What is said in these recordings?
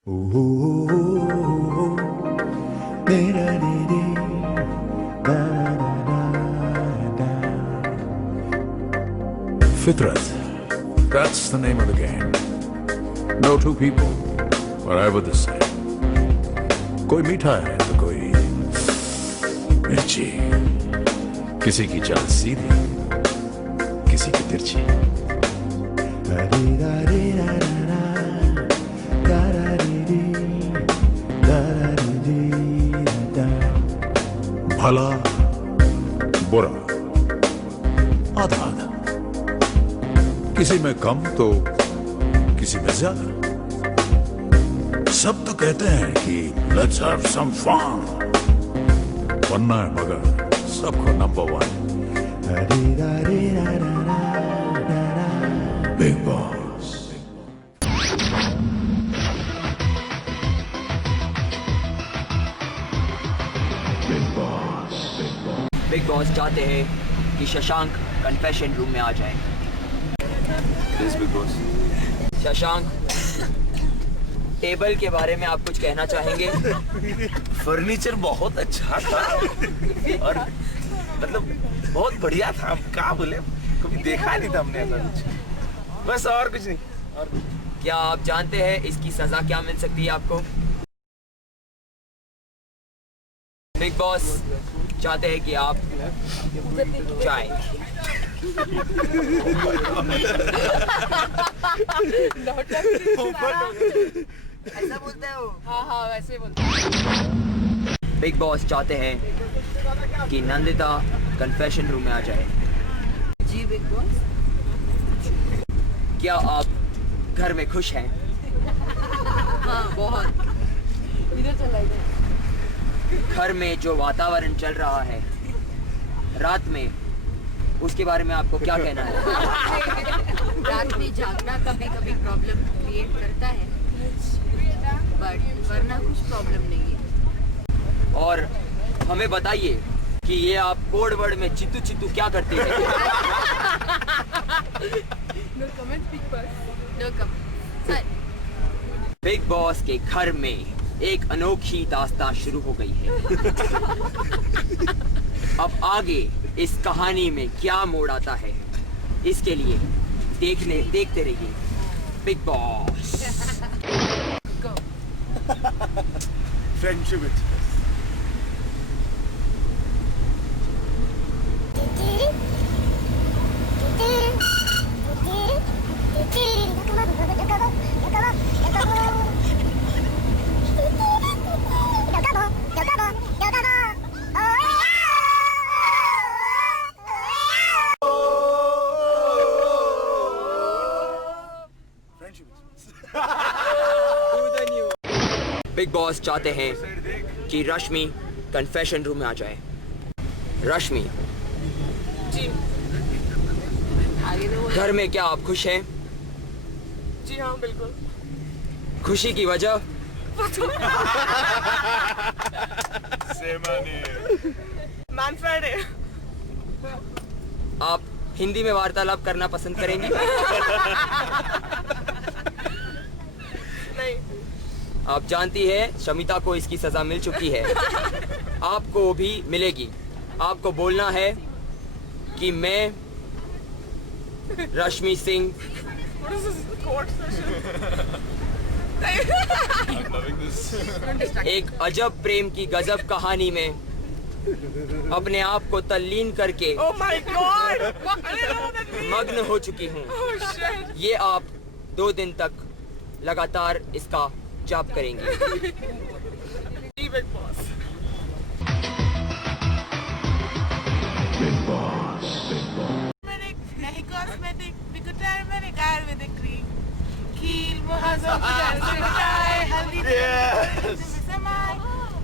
Fitrat, that's the name of the game. No two people are ever the same. कोई मीठा है तो कोई मिर्ची, किसी की चाल सीधी, किसी की तिरछी। भला बुरा आधा आधा, किसी में कम तो किसी में ज्यादा। सब तो कहते हैं कि लेट्स हैव सम फन, बनना है मगर सबको number 1। Big boss. Big Boss चाहते हैं कि शशांक कन्फेशन रूम में आ जाए। Big boss. शशांक, टेबल के बारे में आप कुछ कहना चाहेंगे? फर्नीचर बहुत अच्छा था और मतलब बहुत बढ़िया था। क्या बोले, कभी देखा नहीं था हमने ऐसा कुछ। बस और कुछ नहीं। और क्या आप जानते हैं इसकी सजा क्या मिल सकती है आपको? बिग बॉस चाहते हैं कि आप जाएं। ऐसा बोलते हो? हाँ वैसे बोलते। बिग बॉस चाहते हैं कि नंदिता कन्फेशन रूम में आ जाए। जी बिग बॉस। क्या आप घर में खुश हैं? हाँ बहुत। इधर चला गया। घर में जो वातावरण चल रहा है रात में, उसके बारे में आपको क्या कहना है? रात में जागना कभी कभी प्रॉब्लम क्रिएट करता है, बट वरना कुछ प्रॉब्लम नहीं है। और हमें बताइए कि ये आप कोड वर्ड में चित्तू चित्तू क्या करती है? No comment Bigg Boss. No comment. Bigg Boss के घर में एक अनोखी दास्तां शुरू हो गई है। अब आगे इस कहानी में क्या मोड़ आता है, इसके लिए देखते रहिए big boss. Friendship. Big Boss चाहते हैं कि रश्मि कन्फेशन रूम में आ जाए। रश्मि जी आगे तो घर में क्या आप खुश हैं? जी हाँ बिल्कुल। खुशी की वजह? Man Friday. आप हिंदी में वार्तालाप करना पसंद करेंगी? नहीं। आप जानती है शमिता को इसकी सजा मिल चुकी है, आपको भी मिलेगी। आपको बोलना है कि मैं रश्मि सिंह एक अजब प्रेम की गजब कहानी में अपने आप को तल्लीन करके मग्न हो चुकी हूँ। ये आप 2 दिन तक लगातार इसका जाप करेंगे। कॉस्मेटिक विकुटर्मरिक आयुर्वेदिक क्रीम कील हल्दी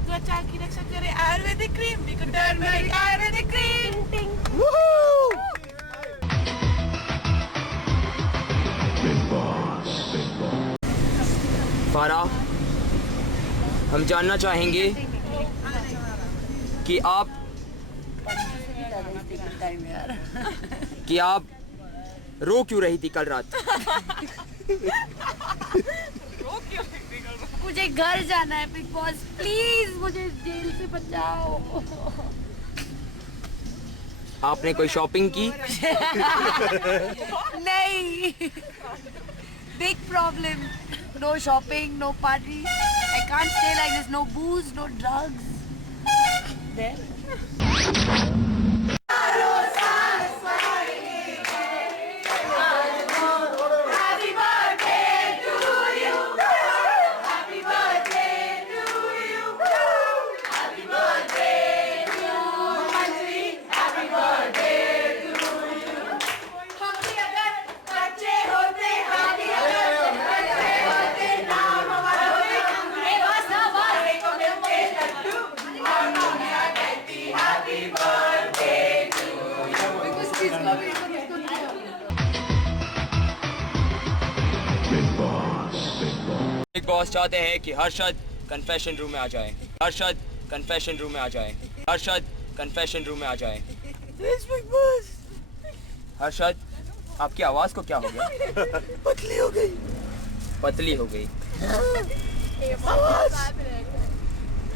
त्वचा की रक्षा करे आयुर्वेदिक क्रीम विकुटर्मरिक आयुर्वेदिक क्रीम। फारा, हम जानना चाहेंगे कि आप रो क्यों रही थी कल रात? कुछ घर जाना है बिग बॉस, प्लीज मुझे जेल से बचाओ। आपने कोई शॉपिंग की? नहीं, big problem, no shopping, no party, I can't stay like this, no booze, no drugs. Bigg Boss चाहते हैं कि हर्षद कन्फेशन रूम में आ जाए। हर्षद कन्फेशन रूम में आ जाए। हर्षद कन्फेशन रूम में आ जाए। हर्षद, आपकी आवाज को क्या हो गया? पतली हो गई। पतली हो गई।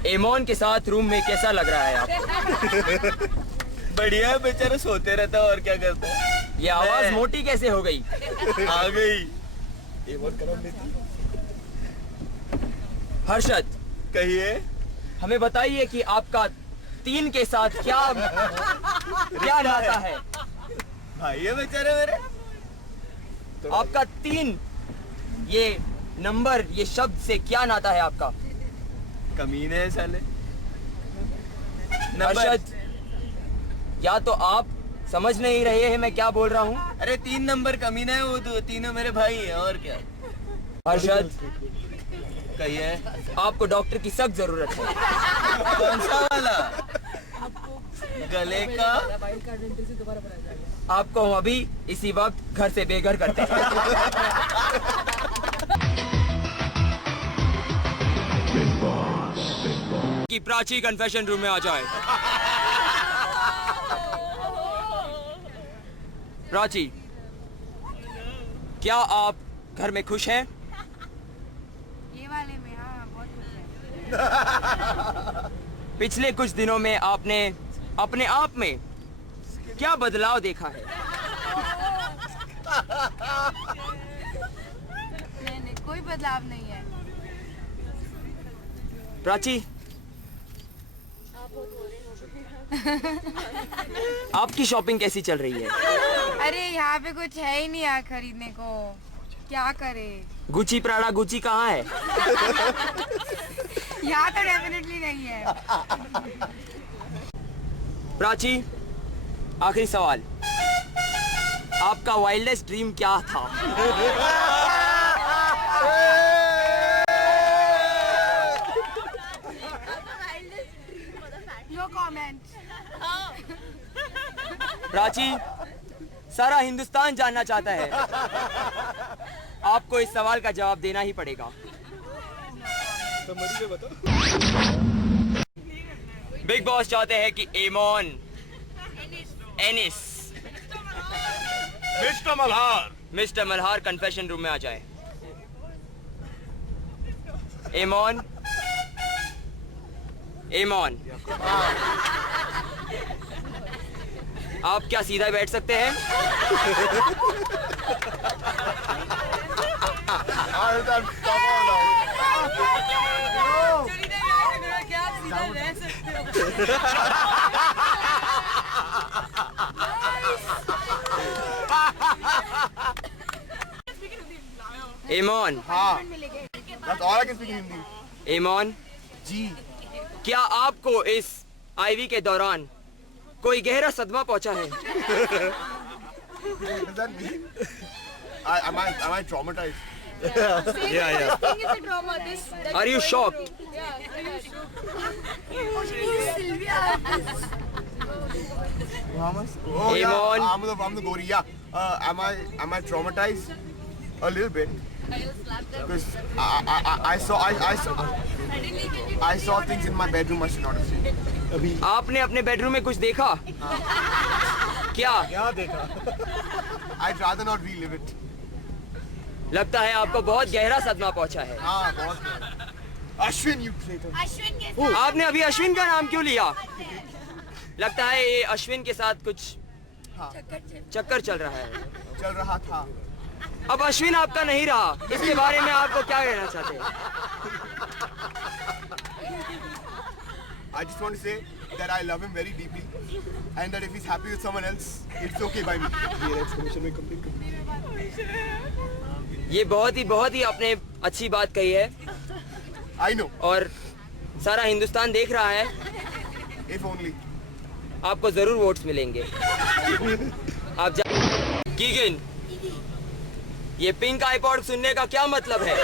एमोन के साथ रूम में कैसा लग रहा है आपको? बढ़िया, बेचारा सोते रहता है और क्या करता है। ये आवाज मोटी कैसे हो गई? आ गई। हर्षद, कहिए। हमें बताइए कि आपका 3 के साथ क्या नाता है? भाई है बेचारे मेरे। आपका 3 ये नंबर, ये शब्द से क्या नाता है आपका? कमीने है साले। हर्षद, या तो आप समझ नहीं रहे हैं मैं क्या बोल रहा हूँ। अरे 3 नंबर कमीना है, वो तो तीनों मेरे भाई हैं और क्या। हर्षद, कहिए। आपको डॉक्टर की सख्त जरूरत है। कौन सा वाला? गले का? आपको हम अभी इसी वक्त घर से बेघर करते हैं। कि प्राची कन्फेशन रूम में आ जाए। प्राची, क्या आप घर में खुश हैं? ये वाले में हाँ बहुत खुश है। पिछले कुछ दिनों में आपने अपने आप में क्या बदलाव देखा है? नहीं, कोई बदलाव नहीं है। प्राची, आपकी शॉपिंग कैसी चल रही है? अरे यहाँ पे कुछ है ही नहीं यार खरीदने को, क्या करे। गुची प्राड़ा गुची कहाँ है? यहाँ तो डेफिनेटली नहीं है। प्राची, आखिरी सवाल, आपका वाइल्डेस्ट ड्रीम क्या था? No comment. प्राची, सारा हिंदुस्तान जानना चाहता है, आपको इस सवाल का जवाब देना ही पड़ेगा। बिग बॉस चाहते हैं कि एमोन, एनिस, मिस्टर मल्हार कन्फेशन रूम में आ जाए। एमोन, एमोन, आप क्या सीधा बैठ सकते हैं? एमोन, That's all I can speak in Hindi. एमोन जी। क्या आपको इस आईवी के दौरान कोई गहरा सदमा पहुंचा है? Does that mean? Am I traumatized? Are you shocked? Oh Hey, yeah, Mon. I'm the Gori. Yeah. Am I traumatized? A little bit. Because I saw things in my bedroom I should not have seen. आपने अपने bedroom में कुछ देखा? क्या? I'd rather not relive it. लगता है आपको बहुत गहरा सदमा पहुंचा है। हाँ बहुत. Ashwin, you traitor. अश्विन के साथ आपने अभी अश्विन का नाम क्यों लिया? लगता है ये अश्विन के साथ कुछ चक्कर चल रहा है। चल रहा था। अब अश्विन आपका नहीं रहा, इसके बारे में आपको क्या कहना चाहते हैं? I just want to say that I love him very deeply, and that if he's happy with someone else, it's okay by me. मेरा explanation में complete ये बहुत ही आपने अच्छी बात कही है I know. और सारा हिंदुस्तान देख रहा है। If only. आपको जरूर वोट्स मिलेंगे। आप कीगन, ये पिंक आईपॉड सुनने का क्या मतलब है?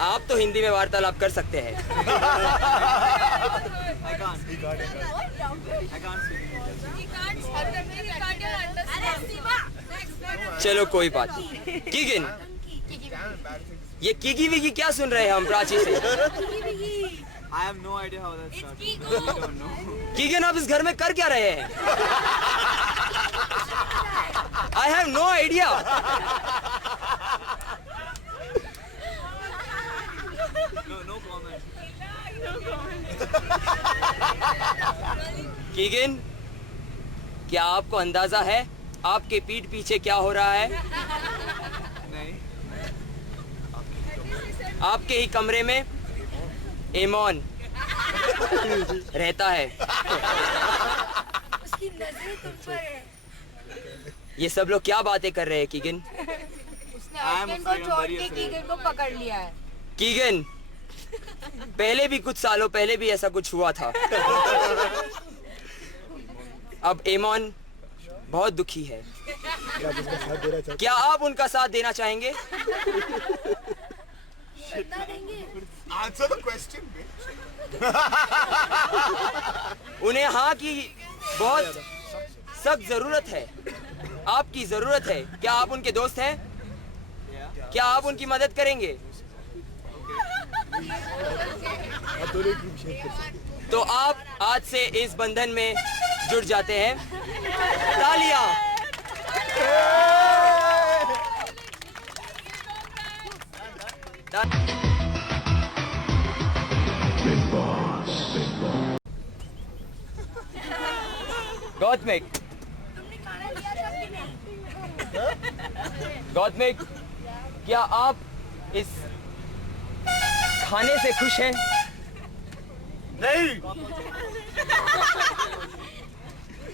आप तो हिंदी में वार्तालाप कर सकते हैं। चलो कोई बात नहीं। कीगन, ये कीगी विगी क्या सुन रहे हैं हम प्राची से? I have no idea how that started. I don't know. Keegan, आप इस घर में कर क्या रहे हैं? I have no idea. No comment. Keegan, क्या आपको अंदाजा है आपके पीठ पीछे क्या हो रहा है? नहीं. आपके ही कमरे में एमोन रहता है। उसकी नजर तुम पर है। ये सब लोग क्या बातें कर रहे हैं कीगन? उसने I am अश्विन को afraid, I'm छोड़ very के afraid. कीगन को पकड़ लिया है। कीगन, पहले भी कुछ सालों पहले भी ऐसा कुछ हुआ था। अब एमोन बहुत दुखी है। क्या आप उनका साथ देना चाहेंगे? Answer the question, bitch. उन्हें हाँ की बहुत सख्त जरूरत है। आपकी जरूरत है। क्या आप उनके दोस्त हैं? क्या आप उनकी मदद करेंगे? तो आप आज से इस बंधन में जुड़ जाते हैं। तालियां। गौतमिक, गौतमिक, क्या आप इस खाने से खुश हैं? नहीं।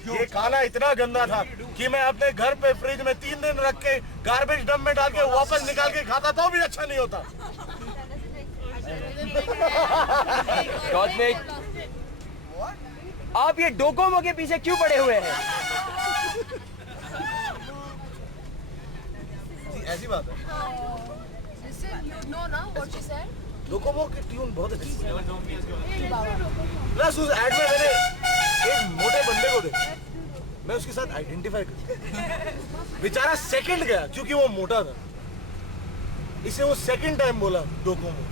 ये खाना इतना गंदा था कि मैं अपने घर पे फ्रिज में 3 दिन रख के गार्बेज डंप में डाल के वापस निकाल के खाता तो भी अच्छा नहीं होता। गौतमिक, आप ये डोकोमो के पीछे क्यों पड़े हुए हैं? ऐसी बात है। डोकोमो की ट्यून बहुत अच्छी है। प्लस उस ऐड में मैंने एक मोटे बंदे को देखा, मैं उसके साथ आइडेंटिफाई कर, बेचारा सेकंड गया क्योंकि वो मोटा था, इसे वो सेकंड टाइम बोला डोकोमो।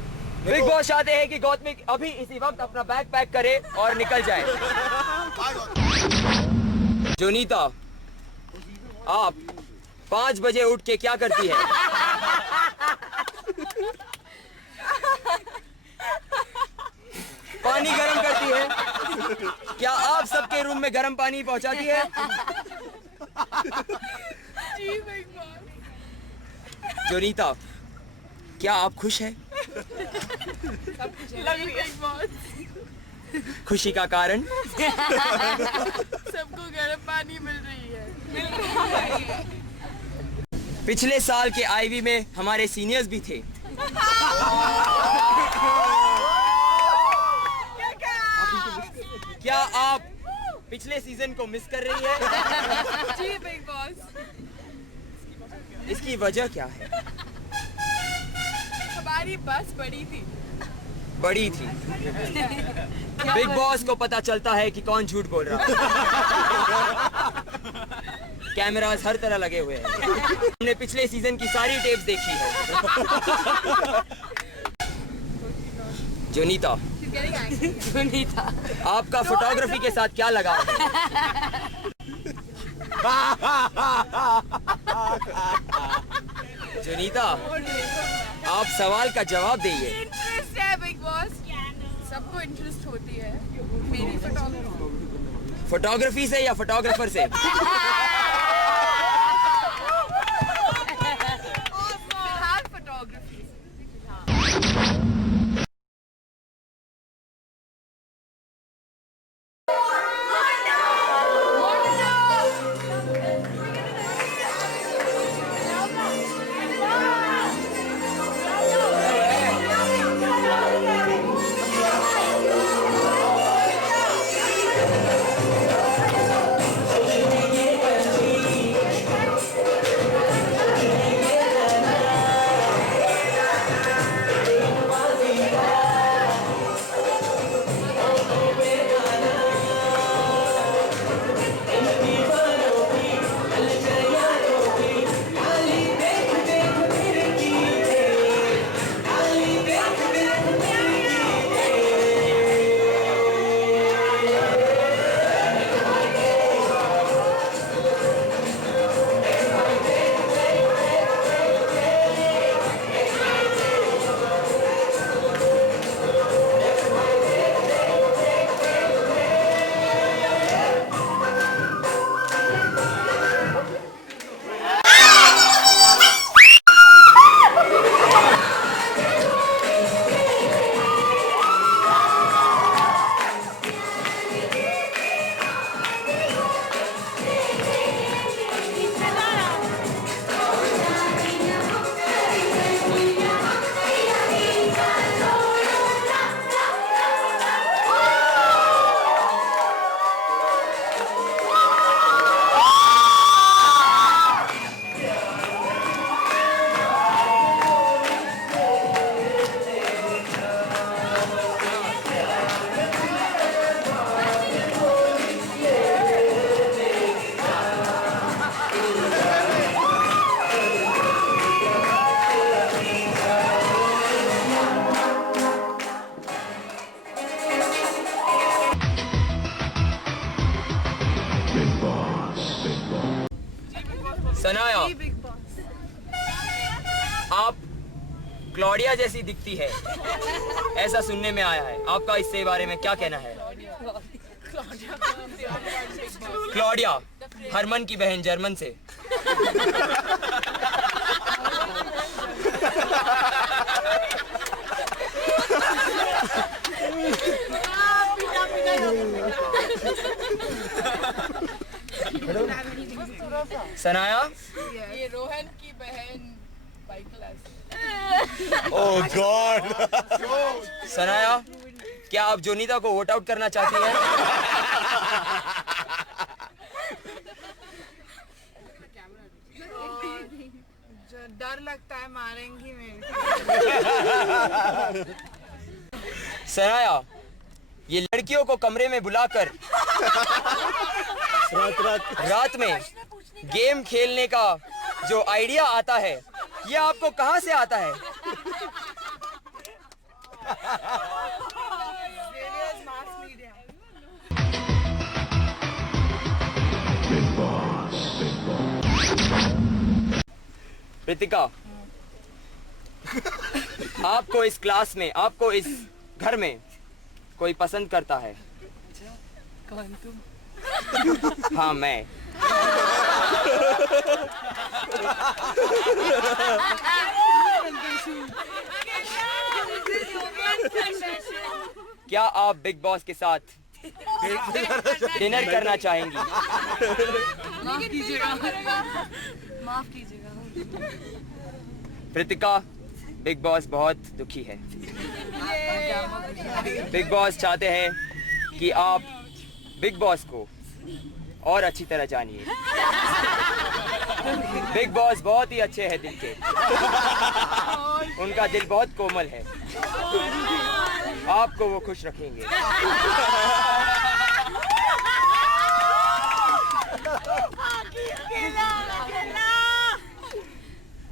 बिग बॉस चाहते हैं कि गौतमिक अभी इसी वक्त अपना बैग पैक करे और निकल जाए। जोनीता, आप 5 बजे उठ के क्या करती है? पानी गर्म करती है। क्या आप सबके रूम में गर्म पानी पहुंचाती है? जोनीता, क्या आप खुश हैं? लग रही है बहुत। खुशी का कारण? सबको गर्म पानी मिल रही है। पिछले साल के आईवी में हमारे सीनियर्स भी थे। क्या आप पिछले सीजन को मिस कर रही है? जी बिग बॉस। इसकी वजह क्या है? हमारी बस बड़ी थी। बड़ी थी। बिग बॉस को पता चलता है कि कौन झूठ बोल रहा है। कैमरास हर तरह लगे हुए हैं। हमने पिछले सीजन की सारी टेप्स देखी है। जोनीता, आपका फोटोग्राफी के साथ क्या लगा है? जोनीता, आप सवाल का जवाब दीजिए। इंटरेस्ट है बिग बॉस, सबको इंटरेस्ट होती है। मेरी फोटोग्राफी फोटोग्राफी से या फोटोग्राफर से? फिलहाल फोटोग्राफी। सनाया, आप क्लॉडिया जैसी दिखती है, ऐसा सुनने में आया है। आपका इससे बारे में क्या कहना है? क्लॉडिया, हरमन की बहन जर्मन से। सनाया, ये रोहन की बहन बाइक क्लास। ओह गॉड। सनाया, क्या आप जोनीता को वोट आउट करना चाहती हैं? जो डर लगता है मारेंगी मेरे। सनाया, ये लड़कियों को कमरे में बुलाकर रात में गेम खेलने का जो आइडिया आता है, ये आपको कहां से आता है? रितिका, आपको इस क्लास में, आपको इस घर में कोई पसंद करता है? कौन तुम? हाँ, मैं। क्या आप बिग बॉस के साथ डिनर करना चाहेंगी? माफ कीजिएगा, माफ कीजिएगा। रितिका, बिग बॉस बहुत दुखी है। बिग बॉस चाहते हैं कि आप बिग बॉस को और अच्छी तरह जानिए। बिग बॉस बहुत ही अच्छे हैं दिल के, उनका दिल बहुत कोमल है, आपको वो खुश रखेंगे।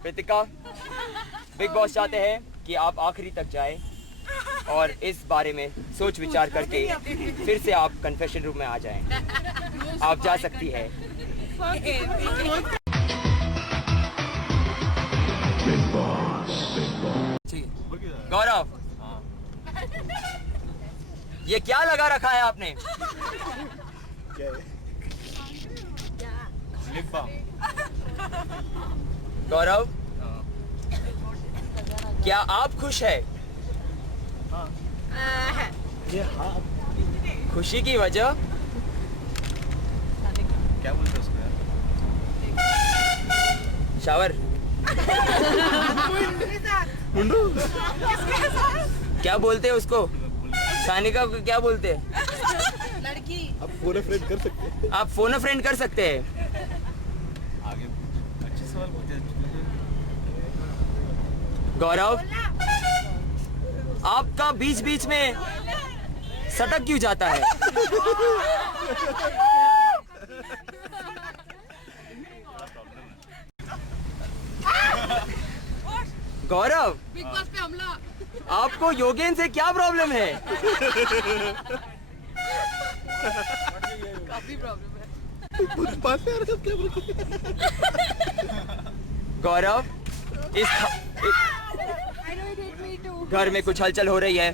रितिका, बिग बॉस चाहते हैं कि आप आखिरी तक जाएं और इस बारे में सोच विचार करके फिर से आप कन्फेशन रूम में आ जाएं। आप जा सकती है। गौरव, ये क्या लगा रखा है आपने? गौरव, क्या आप खुश है? खुशी की वजह? क्या बोलते हैं उसको यार? शावर। क्या बोलते हैं उसको? सानिका को क्या बोलते हैं? लड़की। आप फोन फ्रेंड कर सकते हैं। आप फोन फ्रेंड कर सकते हैं। आगे अच्छे सवाल पूछे। गौरव, आपका बीच बीच में सटक क्यों जाता है? गौरव, बिग बॉस पे हमला। आपको योगेन से क्या प्रॉब्लम है? काफी प्रॉब्लम है। गौरव, इस I know it hit me too. घर में कुछ हलचल हो रही है।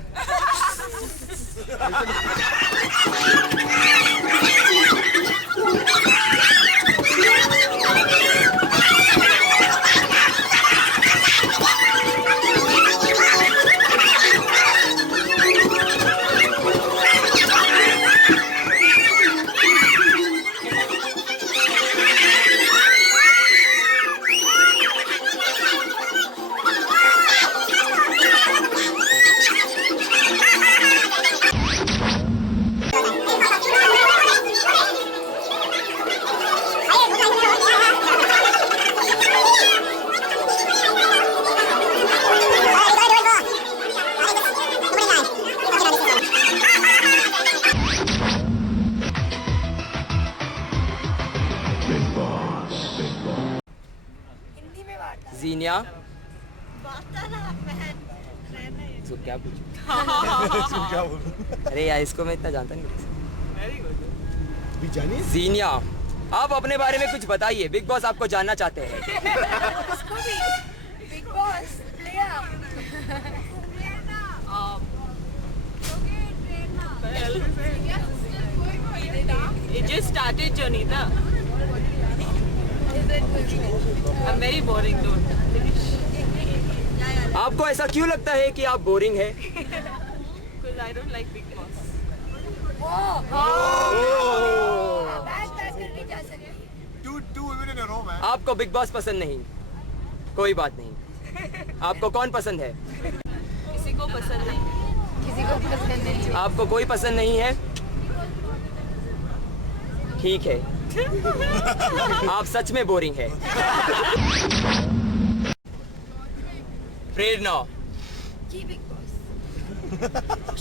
जीनिया, तो क्या पूछूं? अरे यार, इसको मैं इतना जानता नहीं। भी जानिए। जीनिया, आप अपने बारे में कुछ बताइए। बिग बॉस आपको जानना चाहते हैं। उसको भी big boss It just started, Jonita. I'm very boring, dude. आपको ऐसा क्यों लगता है कि आप बोरिंग है? Because I don't like Big Boss. आपको बिग बॉस पसंद नहीं? कोई बात नहीं। आपको कौन पसंद है? किसी को पसंद नहीं. किसी को पसंद नहीं। आपको कोई पसंद नहीं है? ठीक है। आप सच में बोरिंग है। प्रेरणा, जी बिग बॉस।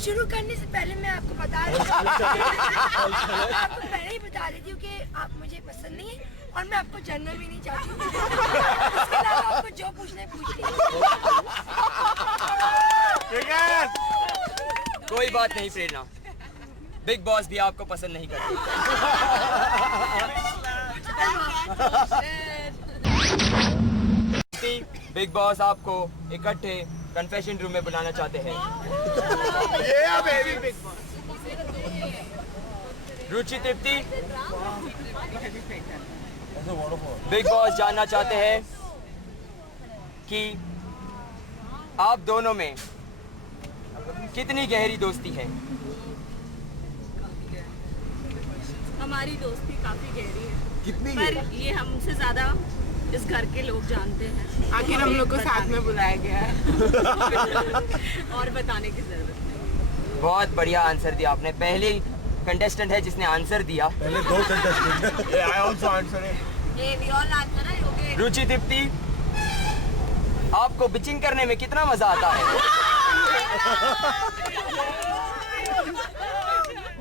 शुरू करने से पहले मैं आपको बता रही हूँ, आपको पहले ही बता देती हूँ कि आप मुझे पसंद नहीं है और मैं आपको जानना भी नहीं चाहती। इसके अलावा आपको जो पूछना है पूछ लीजिए। कोई बात नहीं प्रेरणा, बिग बॉस भी आपको पसंद नहीं करते। बिग बॉस आपको इकट्ठे कन्फेशन रूम में बुलाना चाहते हैं। रुचि तृप्ति, बिग बॉस जानना चाहते हैं कि आप दोनों में कितनी गहरी दोस्ती है। हमारी दोस्ती काफी गहरी है, कितनी पर ये हमसे ज्यादा इस घर के लोग जानते हैं। आखिर हम लोग को साथ में बुलाया गया है। और बताने की जरूरत नहीं। बहुत बढ़िया आंसर दिया आपने। पहली कंटेस्टेंट है जिसने आंसर दिया। पहले 2 कंटेस्टेंट। आई आल्सो आंसर है। ये भी ऑल आंसर है। ओके, रुचि दीप्ति, आपको बिचिंग करने में कितना मजा आता है?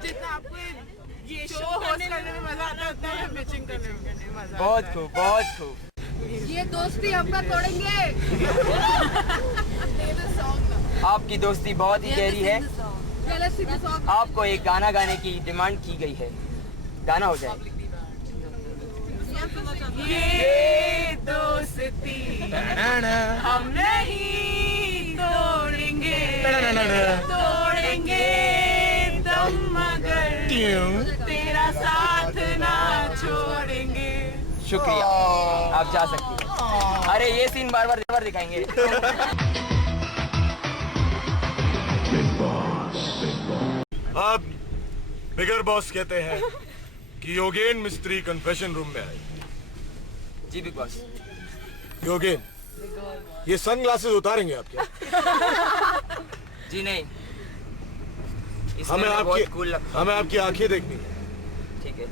जितना आपको ये शो होस्ट करने में मजा आता है उतना हमें बिचिंग करने में मजा। बहुत खूब, बहुत खूब। ये दोस्ती हम कब तोड़ेंगे? आपकी दोस्ती बहुत ही गहरी है। आपको एक गाना गाने की डिमांड की गई है। गाना हो जाए। ये दोस्ती हम नहीं तोड़ेंगे, शुक्रिया, आप जा सकती हैं। अरे ये सीन बार बार दिखाएंगे। अब बिगर बॉस कहते हैं कि योगेन मिस्त्री कन्फेशन रूम में आए। जी बिग बॉस। योगेन, ये सनग्लासेस उतारेंगे आप क्या? जी नहीं, हमें बहुत कूल आपकी लगता हमें आपकी आंखें देखनी है। है। ठीक है।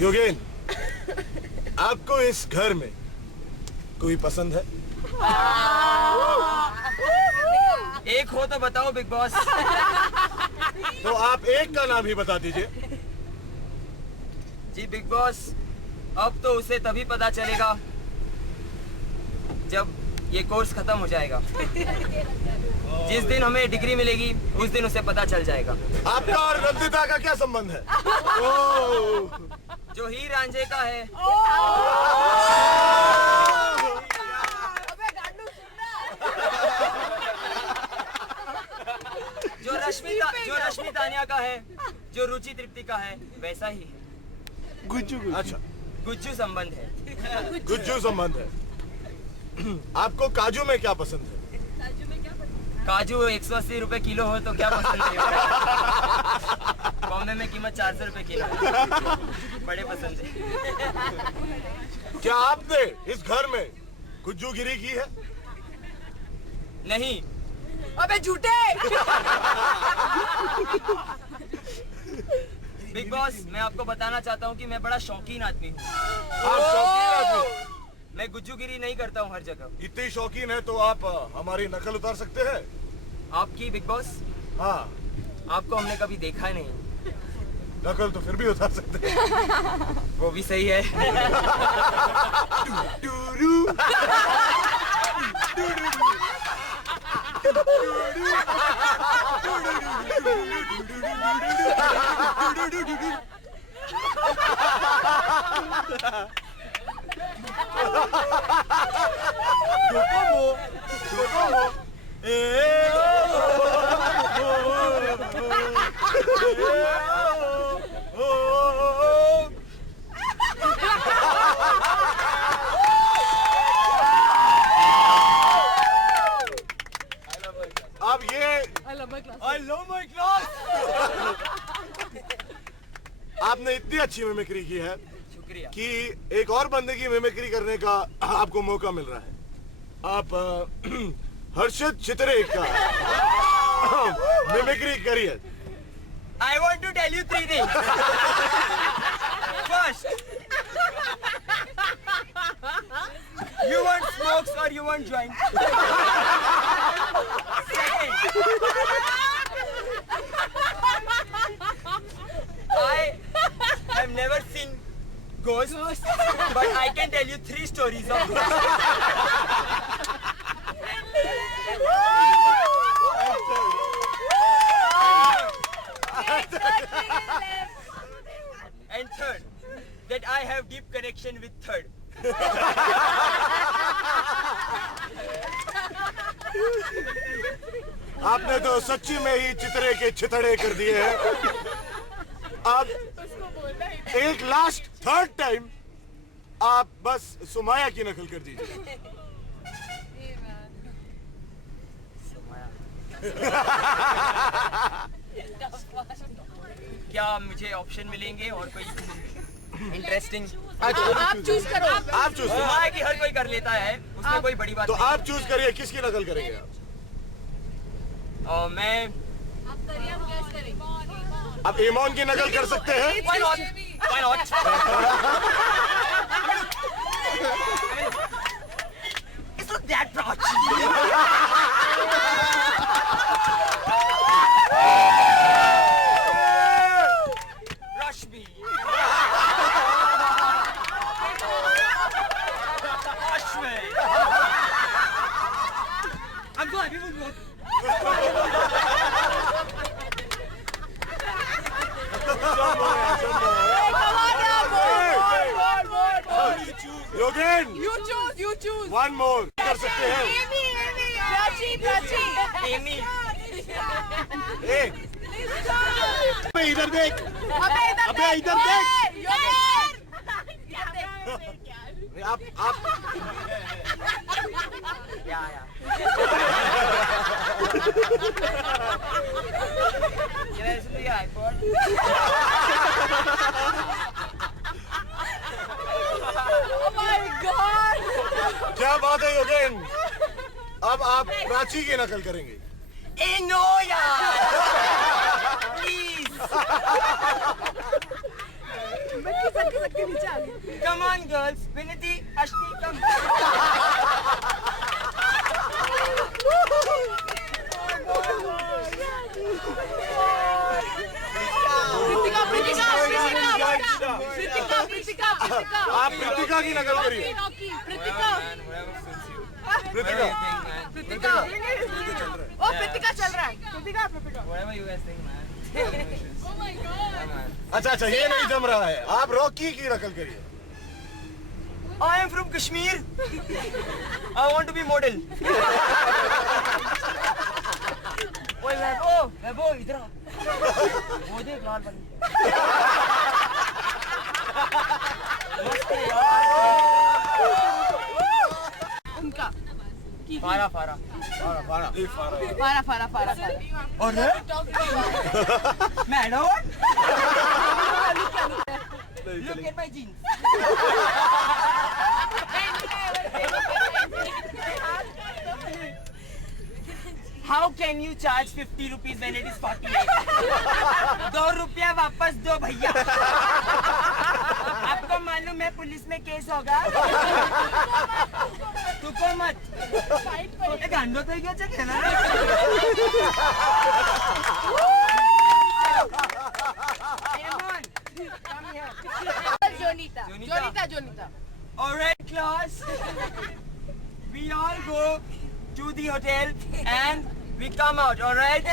योगेन, आपको इस घर में कोई पसंद है? एक हो तो बताओ बिग बॉस। तो आप एक का नाम ही बता दीजिए। जी बिग बॉस, अब तो उसे तभी पता चलेगा जब ये कोर्स खत्म हो जाएगा। जिस दिन हमें डिग्री मिलेगी उस दिन उसे पता चल जाएगा। आपका और नंदिता का क्या संबंध है? ओह, जो हीर रांझे का है। जो रश्मि तानिया का है, जो रुचि तृप्ति का है, वैसा ही है। गुज्जू। अच्छा, गुज्जू संबंध है। गुज्जू संबंध है। आपको काजू में क्या पसंद है? काजू 180 रुपए किलो हो तो क्या पसंद है? बॉम्बे में कीमत 400 रुपए किलो है। बड़े पसंद है। क्या आपने इस घर में गुज्जूगिरी की है? नहीं। अबे झूठे। बिग बॉस, मैं आपको बताना चाहता हूँ कि मैं बड़ा शौकीन आदमी हूँ। आप शौकीन आदमी? मैं गुज्जूगिरी नहीं करता हूँ हर जगह। इतनी शौकीन है तो आप हमारी नकल उतार सकते हैं? आपकी बिग बॉस? हाँ। आपको हमने कभी देखा नहीं। नकल तो फिर भी उतार सकते हैं। वो भी सही है। अब ये I love my class. आपने इतनी अच्छी मिमिक्री की है शुक्रिया। कि एक और बंदे की मिमिक्री करने का आपको मौका मिल रहा है। आप हर्षद चित्रे का मिमिक्री करिए। I want to tell you 3 things. First, you want smokes or you want joint? Second, I have never seen ghosts, but I can tell you 3 stories of ghosts. And third, that I have deep connection with third. आपने तो सच्ची में ही चितरे के चितड़े कर दिए हैं। अब एक लास्ट थर्ड टाइम आप बस सुमाया की नकल कर दीजिए। क्या मुझे ऑप्शन मिलेंगे और कोई इंटरेस्टिंग? आप चूज करो। आप चूज करो। सुना है कि हर कोई कर लेता है, उसमें कोई बड़ी बात तो नहीं। आप चूज करिए किसकी नकल करेंगे आप? और मैं आप ईमान की नकल कर सकते हैं? Why not? Why not? It's not that much. Rashmi. Rashmi. I'm glad people go. Yogen, You choose. One more कर सकते हैं। Amy. एक अबे इधर देख। अबे इधर देख। आप Yeah. Can I listen to your iPod? Oh my God! क्या बात है योगेन? अब आप प्राची की नकल करेंगे। No, yaar! Please! सबके नीचे आ गई। Come on, girls. Vinati, Ashni, come. Kritika. आप कृतिका की नकल करिए। कृतिका। कृतिका। ओ कृतिका चल रहा है। Kritika. Whatever you guys think, man. Oh my God! अच्छा ये नहीं जम रहा है। आप रॉकी की नकल करिए। I am from Kashmir. I want to be model. ओए वैभव इधर आ। वो देख लाल वाली। उनका। फारा। फारा। और madam look at my jeans. How can you charge 50 rupees when it is 48? 2 रुपया वापस दो भैया। आपको मालूम है पुलिस में केस होगा? तुको मत। एक अंडो तो क्या चाहिए ना? Come here. Jonita. Alright, class. We all go to the hotel and we come out. Alright,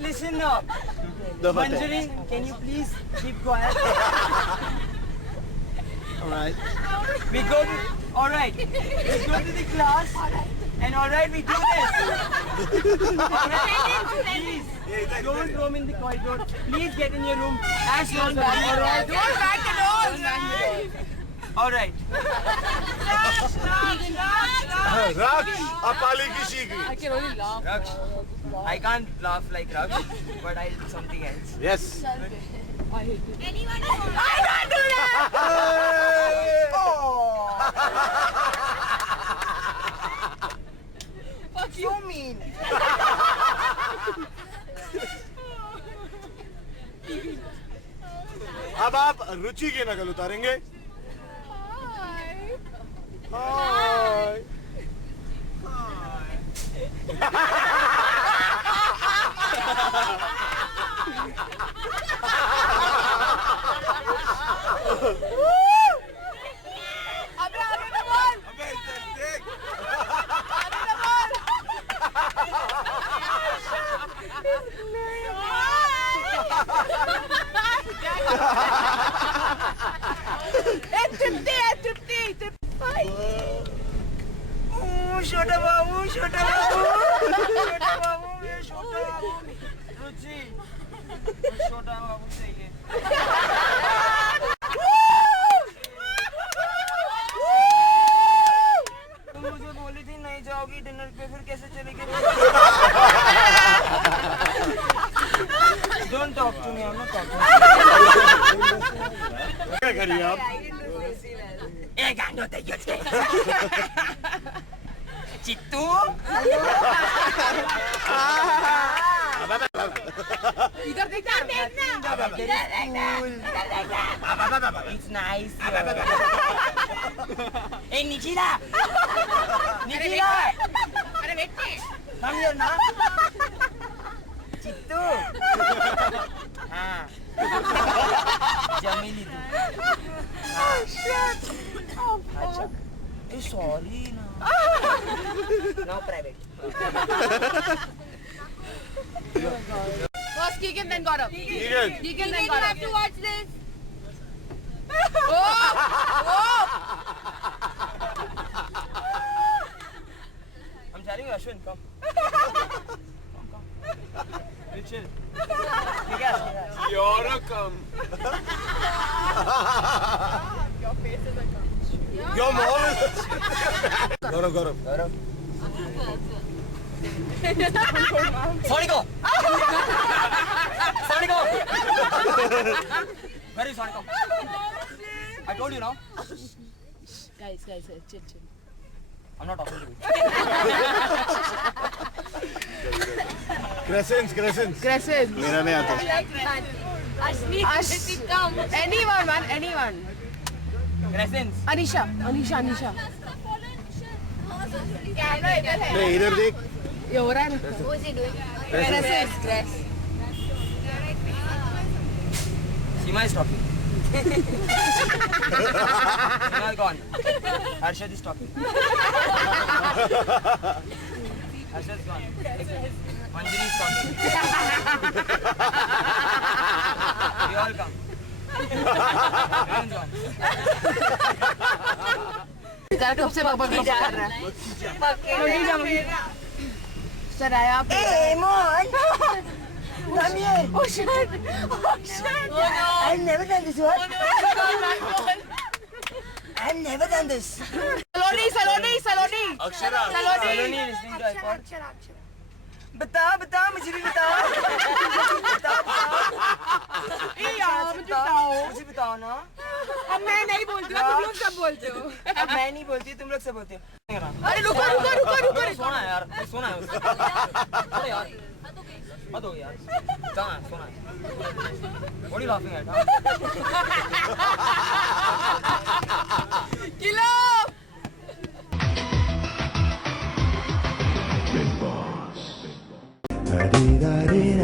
listen now. Manjari, can you please keep quiet? Alright. We go to the class and we do this. Please, don't roam in the corridor. Please get in your room as soon as possible. Don't back the doors. Alright. राक्ष अपाली की सीखी। I can only laugh. Raksh, I can't laugh like Raksh, but I'll do something else. Yes. I hate it. I can't do that! Fuck So mean. अब आप रुचि की नकल उतारेंगे। हाय। छोटा बाबू रुचि छोटा बाबू चाहिए। तुम मुझे बोली थी नहीं जाओगी डिनर पे, फिर कैसे चली गई? Don't talk to me, I'm not talking. क्या करिए आप? एक गांडो तैयार है। चित्तू इधर देखना। It's nice. Hey Nichila. अरे बेटे। Come here ना। चित्तू। हाँ। जमीली तू। अच्छा। Sorry ना। No private. First Keegan, then Gaurav. Keegan, then Gaurav. You have to watch this. I'm telling you, Ashwin, come. We'll chill. You're a cum. Your face is a cum. Yeah. Your mom is. Gaurav. Sorry, go. Very sorry, go. I told you now. Guys, chill. I'm not talking to you. Crescents. मेरा नहीं आता. Anyone. Crescents. Anisha. नहीं इधर देख. ये हो रहा है ना. Seema is talking. Seema is gone. Harshad is talking. Harshad is gone. Manjari is talking. We all come. Everyone gone. कब से बकबक जा रहा है. सर आया आप. Hey, Mon! Come here! Oh shit! I've never done this one. I've never done this. Saloni. Akshara. Saloni listening to iPod. बता मुझे भी बताओ. मुझे बताओ ना. अब मैं नहीं बोलती हूँ, तुम लोग सब बोलते हो. अब मैं नहीं बोलती, तुम लोग सब बोलते हो. अरे रुको. सोना है यार. अरे यार. मत हो यार. कहाँ है? सोना है. What are you laughing at? Kilo. Da-dee-da-dee-da.